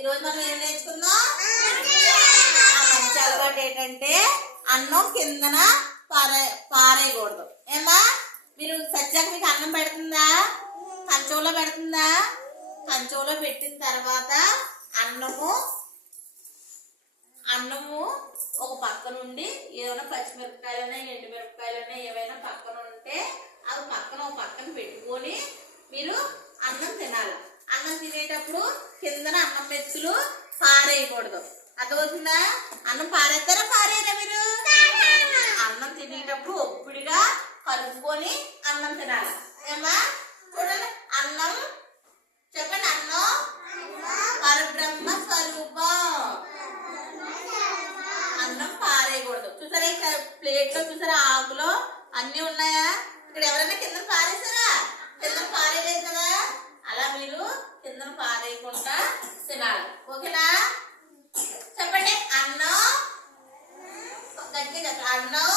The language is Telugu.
ఈరోజు మనం ఏం నేర్చుకుందాం? ఆ మంచి అలవాటు ఏంటంటే అన్నం కిందన పారేయకూడదు. ఏమా మీరు సత్యాక మీకు అన్నం పెడుతుందా? కంచంలో పెడుతుందా? కంచంలో పెట్టిన తర్వాత అన్నము ఒక పక్క నుండి ఏమైనా పచ్చిమిరపకాయలైనా ఎండుమిరపకాయలైనా ఏవైనా పక్కన ఉంటే అవి ఒక పక్కన పెట్టుకొని మీరు అన్నం తినాలి. అన్నం తినేటప్పుడు కిందన అన్నం మెతుకులు పారేయకూడదు. అర్థమవుతుందా? అన్నం పారేస్తారా పారేయరా మీరు? అన్నం తినేటప్పుడు ఒప్పుడిగా కలుపుకొని అన్నం తినాలి. ఏమా చూడండి, అన్నం చెప్పండి. అన్నం పరబ్రహ్మ స్వరూపం. అన్నం పారేయకూడదు. చూసారా ప్లేట్ లో, చూసారా ఆకులో అన్ని ఉన్నాయా? ఇక్కడ ఎవరైనా కింద పారేసారా? కింద పారేయలేదు కదా. అలా మీరు కింద పారేయకుండా తినాలి. ఓకేనా? చెప్పండి. అన్నం గట్టిగా చెప్పండి. అన్నం